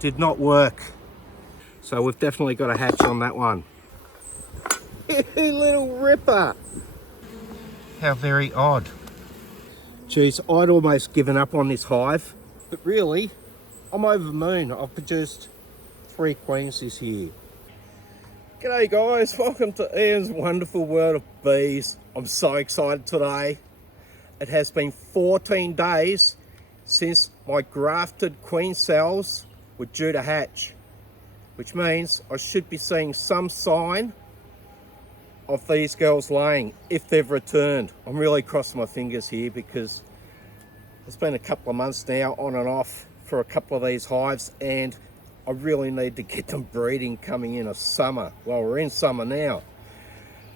Did not work. So we've definitely got a hatch on that one. Little ripper. How very odd. Geez, I'd almost given up on this hive, but really, I'm over the moon. I've produced 3 queens this year. G'day guys, welcome to Ian's wonderful world of bees. I'm so excited today. It has been 14 days since my grafted queen cells were due to hatch, which means I should be seeing some sign of these girls laying if they've returned. I'm really crossing my fingers here because it's been a couple of months now on and off for a couple of these hives, and I really need to get them breeding coming in a summer. Well, we're in summer now.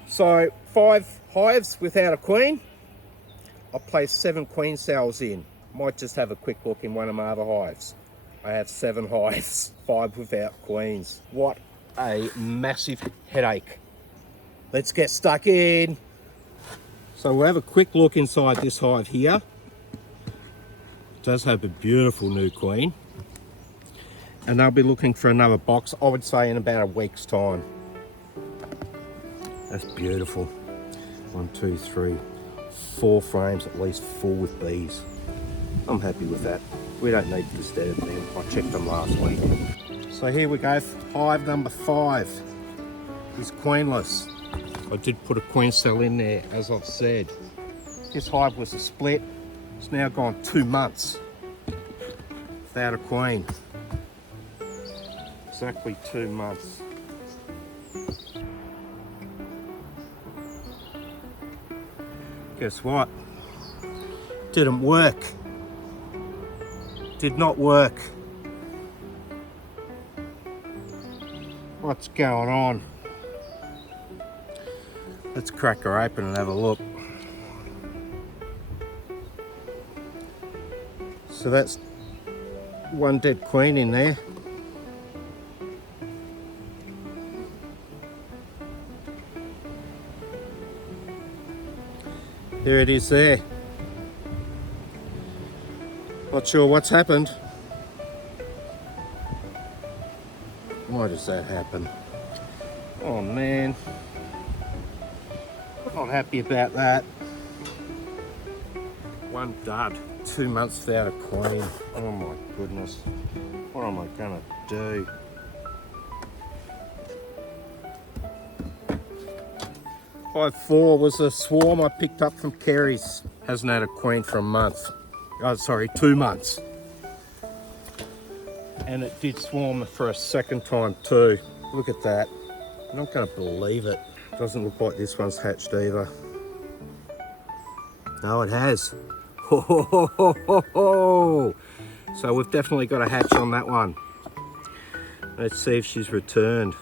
So 5 hives without a queen. I placed 7 queen cells in. Might just have a quick look in one of my other hives. I have 7 hives, 5 without queens. What a massive headache. Let's get stuck in. So we'll have a quick look inside this hive here. It does have a beautiful new queen. And they'll be looking for another box, I would say in about a week's time. That's beautiful. 1, 2, 3, 4 frames at least full with bees. I'm happy with that. We don't need to disturb them. I checked them last week. So here we go, hive number 5 is queenless. I did put a queen cell in there, as I've said. This hive was a split. It's now gone 2 months without a queen. Exactly 2 months. Guess what? Didn't work. Did not work. What's going on? Let's crack her open and have a look. So that's 1 dead queen in there. There it is there. Not sure what's happened. Why does that happen? Oh man. Not happy about that. 1 dud. 2 months without a queen. Oh my goodness. What am I gonna do? Hive 4 was a swarm I picked up from Kerry's. Hasn't had a queen for a month. Oh, sorry, 2 months. And it did swarm for a second time too. Look at that. I'm not gonna believe it. Doesn't look like this one's hatched either. No, it has. Ho, ho, ho, ho, ho, ho. So we've definitely got a hatch on that one. Let's see if she's returned.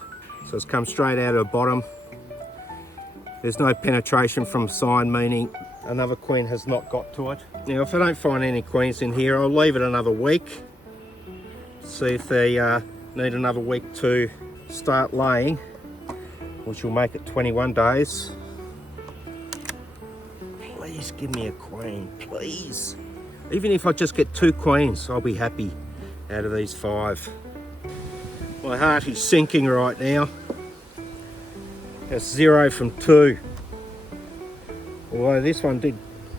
So it's come straight out of the bottom. There's no penetration from sign, meaning another queen has not got to it. Now, if I don't find any queens in here, I'll leave it another week. See if they need another week to start laying, which will make it 21 days. Please give me a queen, please. Even if I just get 2 queens, I'll be happy out of these 5. My heart is sinking right now. That's 0 from 2. Although this one did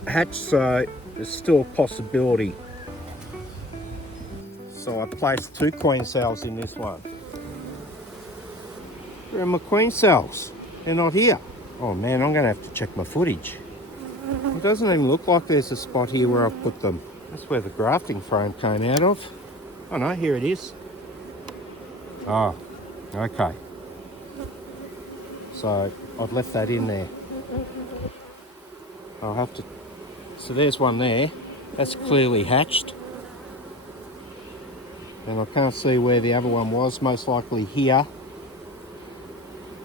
hatch, so there's still a possibility. So I placed 2 queen cells in this one. Where are my queen cells? They're not here. Oh man, I'm gonna have to check my footage. It doesn't even look like there's a spot here where I've put them. That's where the grafting frame came out of. Oh no, here it is. Oh, okay. So I've left that in there. I'll have to, so there's one there. That's clearly hatched. And I can't see where the other one was, most likely here.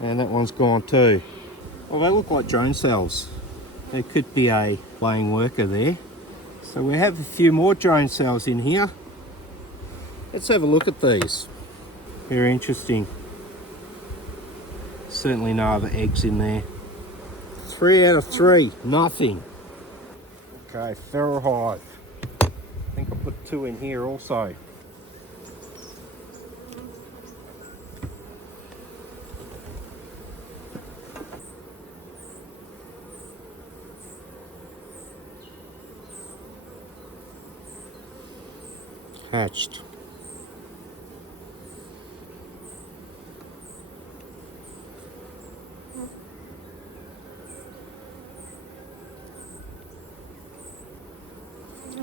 And that one's gone too. Well, they look like drone cells. There could be a laying worker there. So we have a few more drone cells in here. Let's have a look at these. Very interesting. Certainly no other eggs in there. 3 out of 3, nothing. Okay, feral hive. I think I put 2 in here also. Hatched.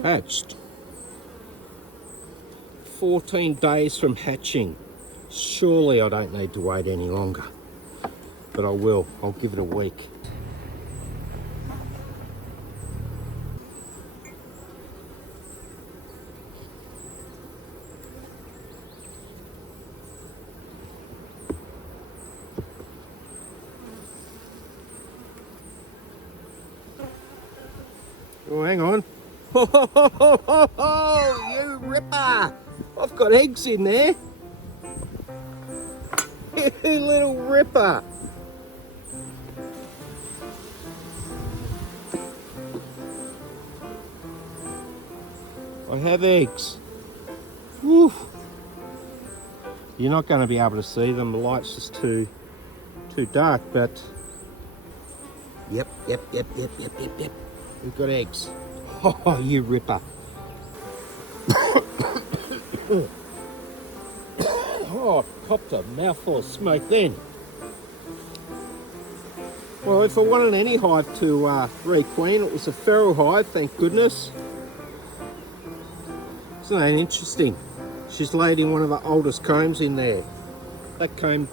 Hatched. 14 days from hatching. Surely I don't need to wait any longer, but I will. I'll give it a week. Oh, hang on. Oh, you ripper! I've got eggs in there. You little ripper. I have eggs. Woo. You're not going to be able to see them. The light's just too dark, but yep. We've got eggs. Oh, you ripper. Oh, copped a mouthful of smoke then. Well, if I wanted any hive to requeen, it was a feral hive, thank goodness. Isn't that interesting? She's laid in one of the oldest combs in there. That comb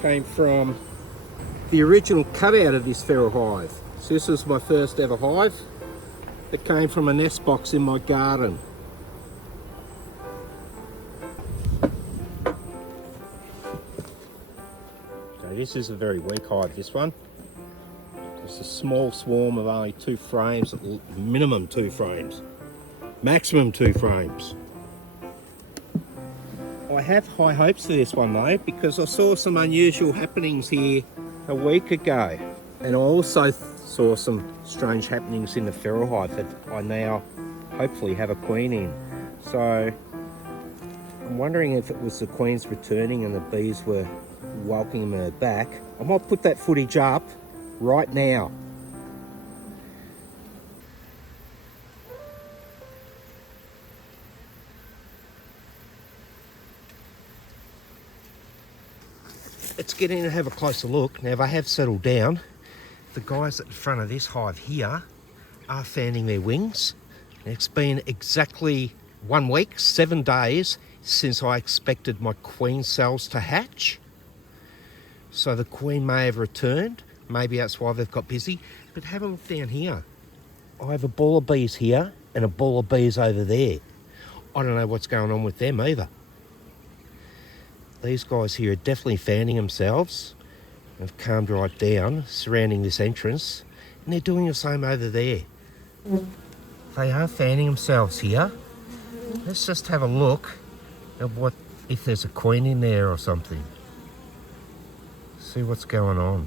came from the original cutout of this feral hive. So this was my first ever hive. It came from a nest box in my garden. So this is a very weak hive, this one. It's a small swarm of only 2 frames, minimum 2 frames, maximum 2 frames. I have high hopes for this one though, because I saw some unusual happenings here a week ago, and I also saw some strange happenings in the feral hive that I now hopefully have a queen in. So I'm wondering if it was the queens returning and the bees were welcoming her back. I might put that footage up right now. Let's get in and have a closer look. Now they have settled down. The guys at the front of this hive here are fanning their wings. It's been exactly 1 week, 7 days since I expected my queen cells to hatch. So the queen may have returned. Maybe that's why they've got busy. But have a look down here. I have a ball of bees here and a ball of bees over there. I don't know what's going on with them either. These guys here are definitely fanning themselves. They've calmed right down surrounding this entrance, and they're doing the same over there. They are fanning themselves here. Let's just have a look at what, if there's a queen in there or something. See what's going on.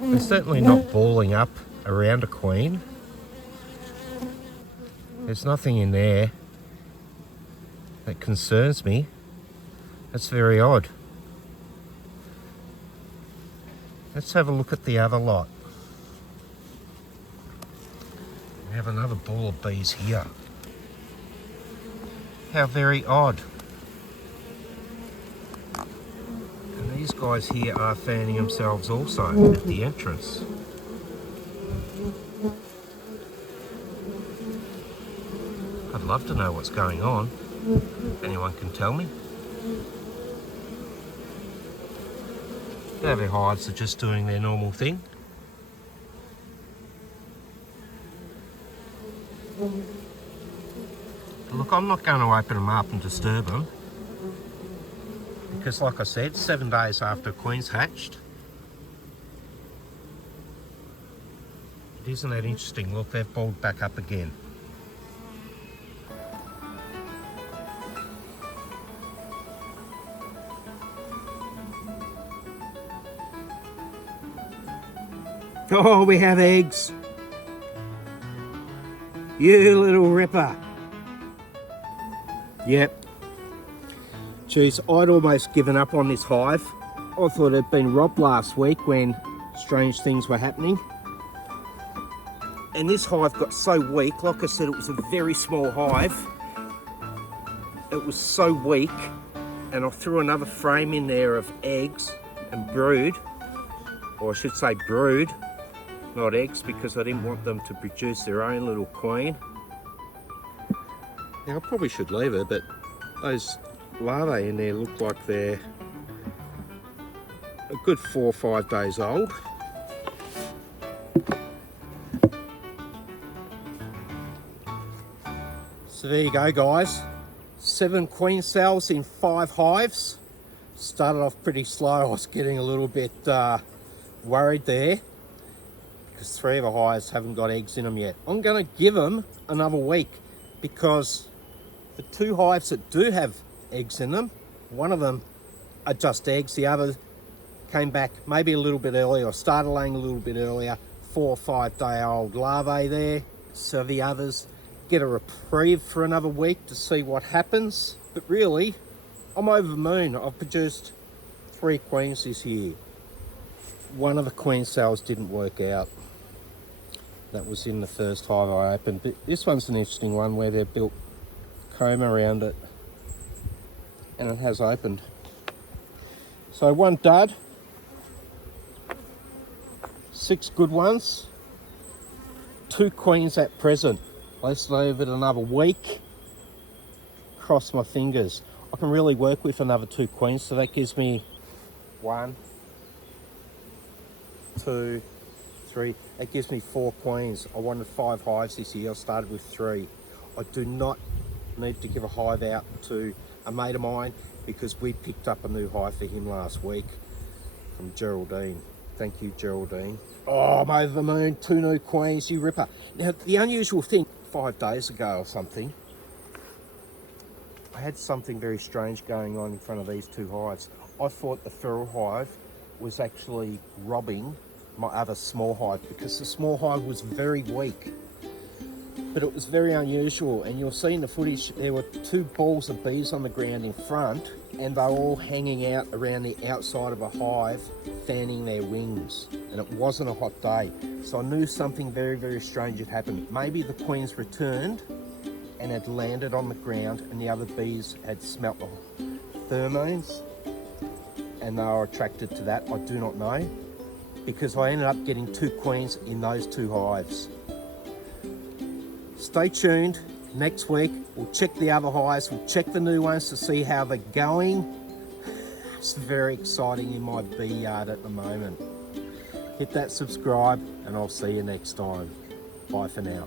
They're certainly not balling up around a queen. There's nothing in there that concerns me. That's very odd. Let's have a look at the other lot. We have another ball of bees here. How very odd. And these guys here are fanning themselves also at the entrance. I'd love to know what's going on. Anyone can tell me. Now their hives are just doing their normal thing. Look, I'm not going to open them up and disturb them, because like I said, 7 days after queen's hatched. Isn't that interesting? Look, they've balled back up again. Oh, we have eggs. You little ripper. Yep. Geez, I'd almost given up on this hive. I thought it had been robbed last week when strange things were happening. And this hive got so weak, like I said, it was a very small hive. It was so weak, and I threw another frame in there of eggs and brood, or I should say brood, not eggs, because I didn't want them to produce their own little queen. Now I probably should leave her, but those larvae in there look like they're a good 4 or 5 days old. So there you go, guys. 7 queen cells in 5 hives. Started off pretty slow. I was getting a little bit worried there because 3 of the hives haven't got eggs in them yet. I'm going to give them another week because the 2 hives that do have eggs in them, one of them are just eggs, the other came back maybe a little bit earlier, or started laying a little bit earlier, 4 or 5 day old larvae there. So the others get a reprieve for another week to see what happens. But really, I'm over the moon. I've produced 3 queens this year. One of the queen cells didn't work out. That was in the first hive I opened. But this one's an interesting one where they've built comb around it and it has opened. So 1 dud, 6 good ones, 2 queens at present. Let's leave it another week. Cross my fingers. I can really work with another 2 queens, so that gives me 1, 2, 3. That gives me 4 queens. I wanted 5 hives this year. I started with 3. I do not need to give a hive out to a mate of mine because we picked up a new hive for him last week from Geraldine. Thank you, Geraldine. Oh, I'm over the moon. 2 new queens, you ripper. Now, the unusual thing, 5 days ago or something, I had something very strange going on in front of these 2 hives. I thought the feral hive was actually robbing my other small hive because the small hive was very weak. But it was very unusual, and you'll see in the footage there were 2 balls of bees on the ground in front, and they're all hanging out around the outside of a hive fanning their wings, and it wasn't a hot day. So I knew something very, very strange had happened. Maybe the queens returned and had landed on the ground and the other bees had smelt the pheromones and they were attracted to that. I do not know, because I ended up getting 2 queens in those 2 hives. Stay tuned. Next week we'll check the other hives, we'll check the new ones to see how they're going. It's very exciting in my bee yard at the moment. Hit that subscribe and I'll see you next time. Bye for now.